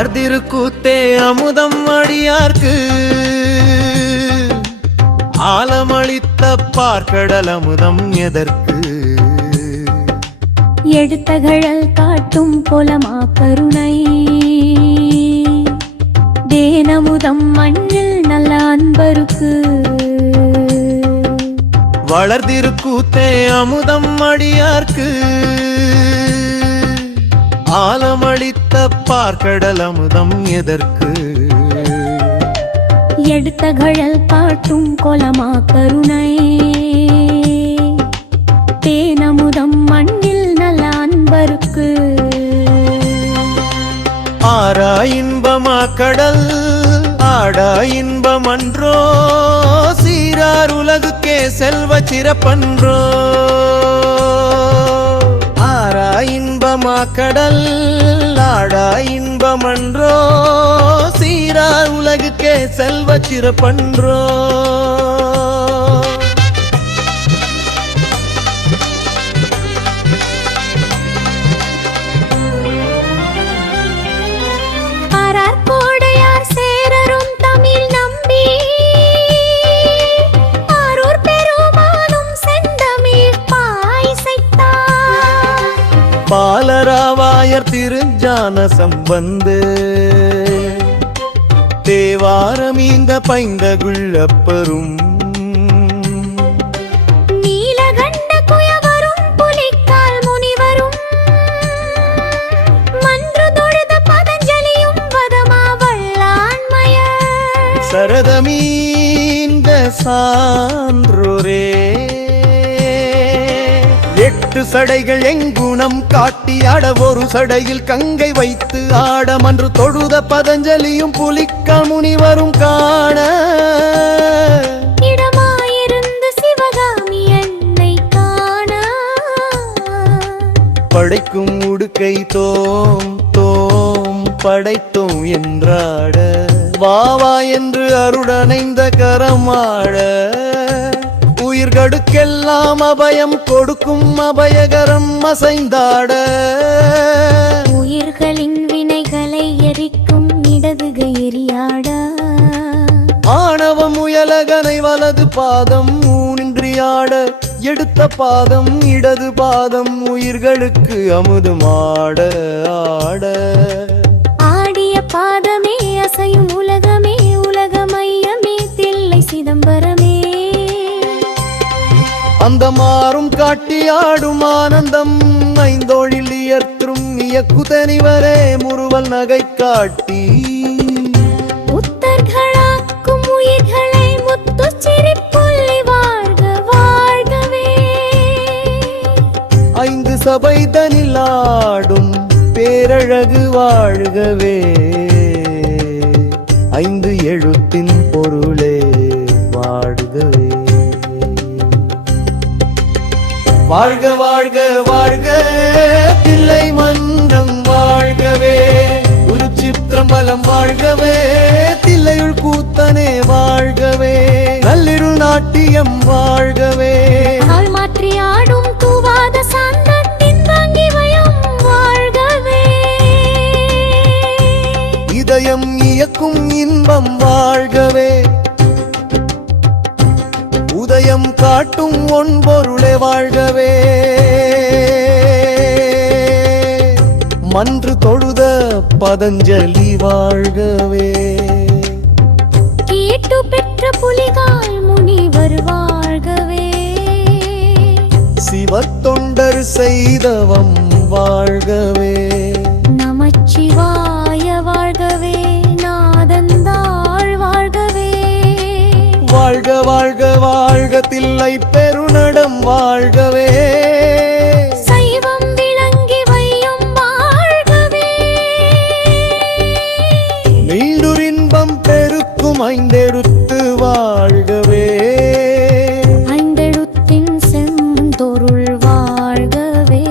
வளர்ந்திருக்கூத்தே அமுதம் அடியார்க்கு ஆலமளித்த பார்க்கடல் அமுதம் எதற்கு எடுத்தகழல் காட்டும் கோலமா கருணை தேனமுதம் மண்ணில் நல்ல அன்பருக்கு வளர்ந்திருக்கூத்தே அமுதம் அடியார்க்கு ஆலமளித்த பார்க்கடல் அமுதம் எதற்கு எடுத்தகழல் காட்டும் கோலமா கருணை தேனமுதம் மண்ணில் நல்ல அன்பருக்கு ஆரா இன்பமா கடல் ஆடா இன்பமன்றோ சீரார் உலகுக்கே செல்வ சிறப்பன்றோ ஆரா இன்பமா கடல் ஆடா இன்பமன்றோ சீரார் உலகுக்கே செல்வ சிறப்பன்றோ பாலராவாயர் திருஞான சம்பந்து தேவாரமீந்த பைந்தகுள்ளப்பரும் நீலகண்ட குயவரும் புலிக்கால் முனிவரும் மன்று தொழுத பதஞ்சலியும் வதமா வல்லாண்மய சரதமீந்த சான்றோரே எட்டு சடைகள் எங்குணம் காட்டி ஆட ஒரு சடையில் கங்கை வைத்து ஆட மன்று தொழுத பதஞ்சலியும் புலிக்க முனிவரும் காண இடமாயிருந்து சிவகாமி என்னை காண படைக்கும் உடுக்கை தோம் தோம் படைத்தோம் என்றாட வாவா என்று அருடணைந்த கரமாட உயிர்களுக்கெல்லாம் அபயம் கொடுக்கும் அபயகரம் அசைந்தாட உயிர்களின் வினைகளை எரிக்கும் இடதுகை எரியாட ஆணவம் முயலகனை வலது பாதம் ஊனின்றியாட எடுத்த பாதம் இடது பாதம் உயிர்களுக்கு அமுதுமாட ஆட ஆடிய பாதமே அசையும் உலகமே உலகமையமே தில்லை சிதம்பரமே அந்த மாறும் காட்டி ஆடும் ஆனந்தம் ஐந்தோழில் இயற்றும் இயக்குதனிவரே முறுவல் நகை காட்டி முத்தர்களாக்கும் உயிர்களை முத்து சிரிப்புள்ளி வாழ்க வாழ்கவே ஐந்து சபை தனில் ஆடும் பேரழகு வாழ்கவே ஐந்து எழுத்தின் பொருளே வாழ்கவே வாழ்க வாழ்க வாழ்க தில்லை மன்றம் வாழ்கவே உருச்சித்திரம்பலம் வாழ்கவே தில்லையுள் கூத்தனே வாழ்கவே நள்ளிருள் நாட்டியம் வாழ்கவே கால் மாற்றி ஆடும் தூவாத சாந்தத்தின் தாங்கிவயம் வாழ்கவே இதயம் இயக்கும் இன்பம் வாழ்கவே உதயம் காட்டும் ஒன்பொருளே வாழ்கவே மன்று தொழுத பதஞ்சலி வாழ்கவே கேட்டு பெற்ற புலிகால் முனிவர் வாழ்கவே சிவத்தொண்டர் செய்தவம் வாழ்கவே நமச்சிவாய வாழ்கவே நாதந்தாள் வாழ்கவே வாழ்க வாழ்க வாழ்க தில்லை பெருநடம் வாழ்கவே சைவம் விளங்கி வையும் வாழ்கவே நீண்டுரின்பம் பெருக்கும் ஐந்தெழுத்து வாழ்கவே ஐந்தெழுத்தின் செந்தொருள் வாழ்கவே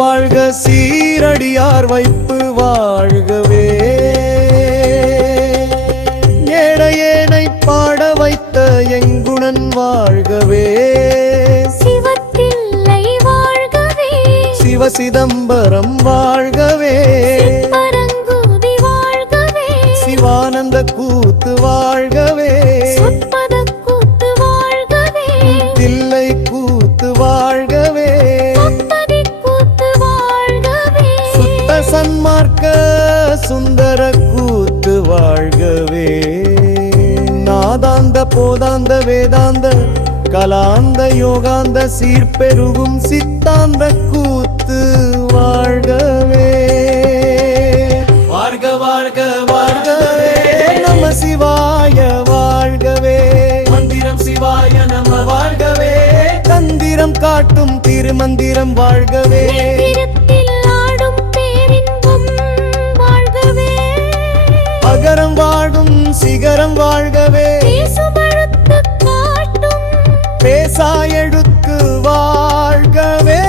வாழ்க சீரடியார் வைப்பு வாழ்கவே ஏழையேனை பாட வைத்த எங்குணன் வாழ்கவே சிவத்தில்லை வாழ்கவே சிவசிதம்பரம் வாழ்கவே பரங்குதி வாழ்கவே சொற்பந்த கூத்து வாழ்கவே, சொற்பத கூத்து வாழ்கவே, தில்லை கூத்து வாழ்கவே, சொற்பதி கூத்து வாழ்கவே, சுத்த சன்மார்க்க சுந்தர கூத்து வாழ்கவே, நாதாந்த போதாந்த வேதாந்த கலாந்த யோகாந்த சீர்பெருகும் சித்தாந்த கூத்து வாழ்கவே. வாழ்க வாழ்க வாழ்கவே, நம சிவாய வாழ்கவே, மந்திரம் சிவாய நம வாழ்கவே, தந்திரம் காட்டும் திருமந்திரம் வாழ்கவே, திருத்தில் ஆடும் பேரின்பம் வாழ்கவே, அகரம் வாழும் சிகரம் வாழ்கவே, பேசுபழுத்து காட்டும் பேசாயெழுத்து வாழ்கவே,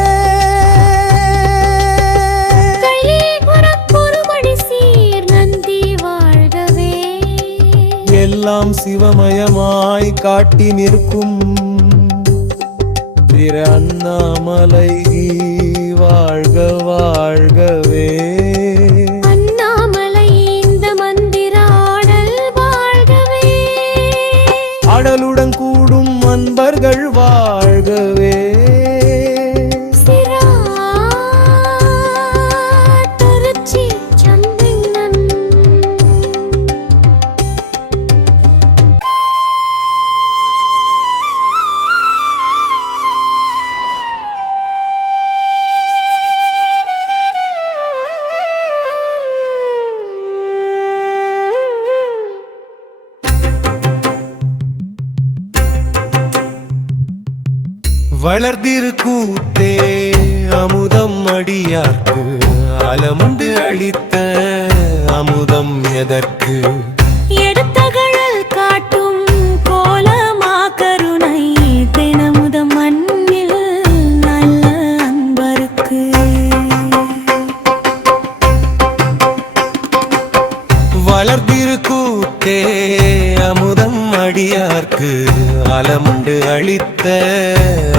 எல்லாம் சிவமயமாய் காட்டி நிற்கும் திரு அண்ணாமலை வாழ்க வாழ்கவே. அண்ணாமலை இந்த மந்திராடல் வாழ்கவே, அடலுடன் கூடும் அன்பர்கள் வாழ்கவே, திருச்சி சந்தனம். வளர்திரு கூத்தே அமுதம் அடியார்க்கு, அலமுண்டு அளித்த அமுதம் எதற்கு, எடுத்தகழல் காட்டும் கோலமா கருணை, தினமுதம் மண்ணில் நல்ல அன்பருக்கு. வளர்திரு கூத்தே அமுதம் அடியார்க்கு, அலமுண்டு அளித்த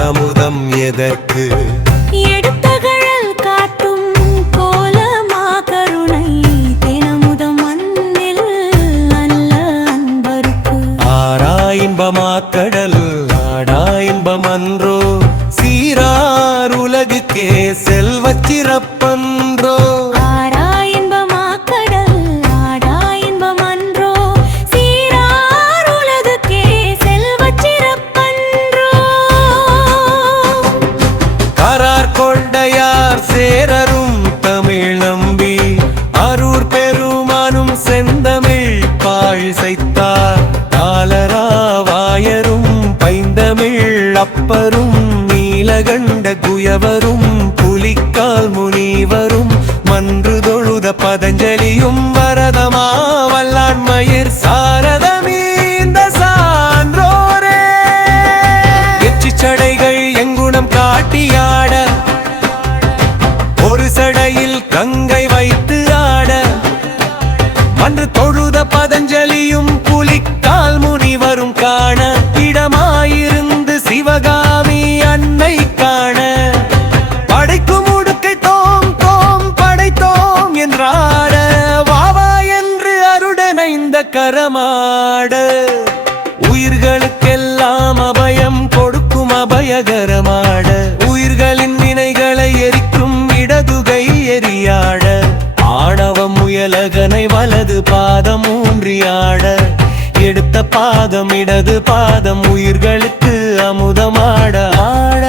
அமுதம் எதற்கு, எடுத்தகழல் காட்டும் கோலமா கருணை, தினமுதம் மண்ணில் நல்ல அன்பருக்கு. ஆராயின்பமா கடல் ஆடாயின்பம் அன்றோ, சீரார் உலகுக்கே செல்வச் சிறப்பன்றோ, சேரரும் தமிழ் நம்பி அரூர் பெருமானும் செந்தமிழ் பாழ்சைத்தார், காலராவாயரும் பைந்தமிழ் அப்பரும் நீலகண்ட குயவரும் புலிக்கால் முனிவரும் மன்று தொழுத பதஞ்சலியும் வரதமா வல்லாண்மயிர் சாரதமீந்த சான்றோரே. எச்சிச்சடைகள் எங்குணம் காட்டியாட, ஒரு சடையில் கங்கை வைத்து ஆட, மன்று தொழுத பதஞ்சலியும் புலிக்கால் முனிவரும் காண, இடமாயிருந்து சிவகாமி அன்னை காண, படைக்கும் உடுக்கை தோம் தோம் படைத்தோம் என்றாட, வாவா என்று அருடனைந்த கரமாட, உயிர்களுக்கெல்லாம் அபயம் கொடுக்கும் அபயகரமாட, உயிர்களின் வினைகளை எரிக்கும் இடதுகை எரியாட, ஆணவம் முயலகனை வலது பாதம் ஊன்றியாட, எடுத்த பாதம் இடது பாதம் உயிர்களுக்கு அமுதமாட ஆட.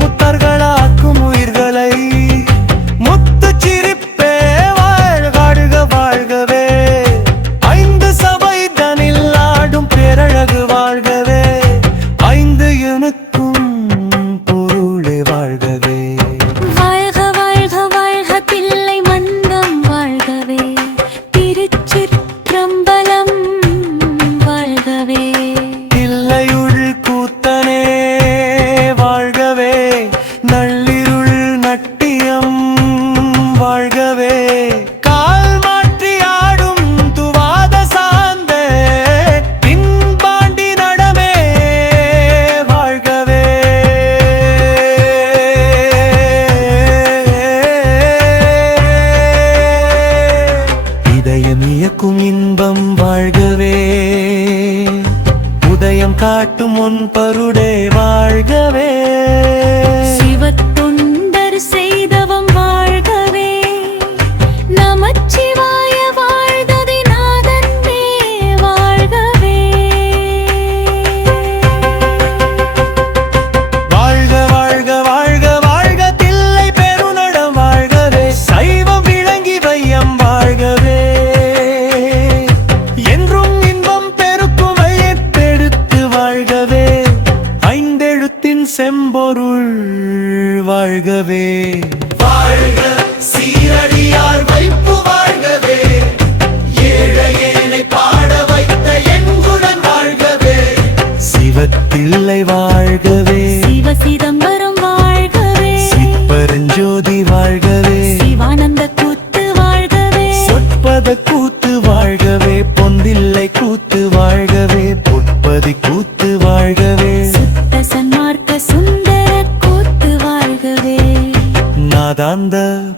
முத்தர்களாக்கும் காட்டும் உன் பருடே வாழ்கவே. சிவத்தொண்டர் செய்தவம் வாழ்கவே. நமச்சிவாய வாழ்ததி நாதன்னே வாழ்கவே. வாழ்க வாழ்க வாழ்க வாழ்க தில்லை பெருநடம் வாழ்கவே. சைவம் விளங்கி வையம் வாழ்கவே. என்றும் இன்பம் பெருக்கும் வையத்தெடுத்து வாழ்கவே. ஐந்தெழுத்தின் செம்பொருள் வாழ்கவே. வாழ்க சீரடியார் வைப்பு வாழ்கவே. ஏழையேனை பாட வைத்த எங்குடன் வாழ்கவே. சிவத்தில்லை வாழ்கவே. சிவ சிதம்பரம் வாழ்கவே. சிற்பரஞ்சோதி வாழ்கவே. சிவானந்த கூத்து வாழ்கவே. சொற்பத கூத்து வாழ்கவே. பொந்தில்லை கூத்து வாழ்கவே. பொற்பதி கூத்து வாழ்கவே. சுத்த சன்மார்க்க சுந்தர கூத்து வாழ்கவே. நாதாந்த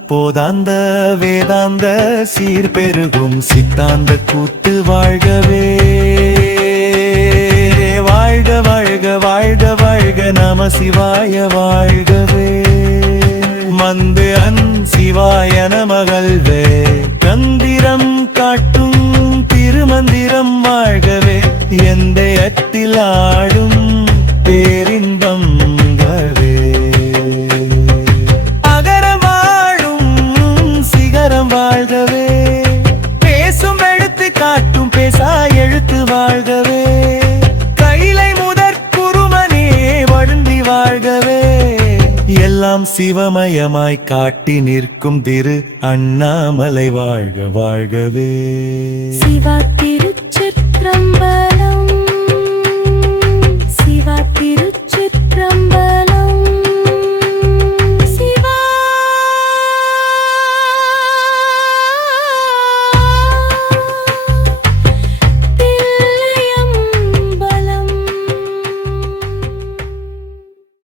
போதாந்த வேதாந்த சீர்பெருகும் சித்தாந்த கூத்து வாழ்கவே. வாழ்க வாழ்க வாழ்க வாழ்க நம சிவாய வாழ்கவே. மந்து அன் சிவாய நமகல்வே. தந்திரம் காட்டும் திருமந்திரம் வாழ்கவே. எந்த அத்தில் ஆடும் பேரின்பம் கவே. அகரம் வாழும் சிகரம் வாழ்கவே. பேசும் எழுத்து காட்டும் பேசா எழுத்து வாழ்கவே. கைலை முதற் குருமனே வழுந்தி வாழ்கவே. எல்லாம் சிவமயமாய் காட்டி நிற்கும் திரு அண்ணாமலை வாழ்க வாழ்கவே. சிவா திரு